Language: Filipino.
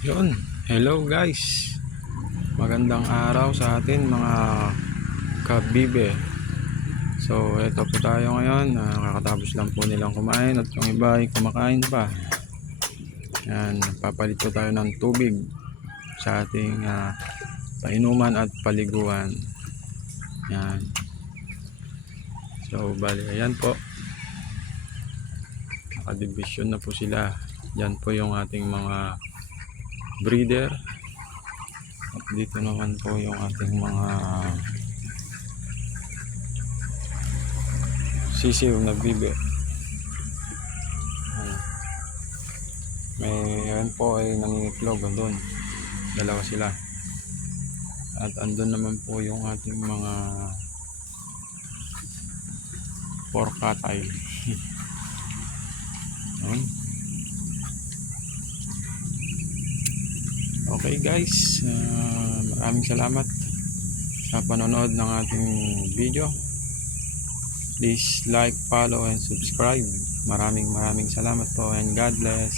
Yun, hello guys. Magandang araw sa atin mga kabibe. So, eto po tayo ngayon. Kakatapos lang po nilang kumain at yung iba ay kumakain pa. Yan, papalit po tayo ng tubig sa ating painuman at paliguan. Yan. So, bali, ayan po. Nakadivision na po sila. Yan po yung ating mga breeder. At dito naman po yung ating mga sisiw na bibe. May po ay nangingitlog doon. Dalawa sila. At andun naman po yung ating mga porkatay. Okay guys, maraming salamat sa panonood ng ating video. Please like, follow, and subscribe. Maraming salamat po and God bless.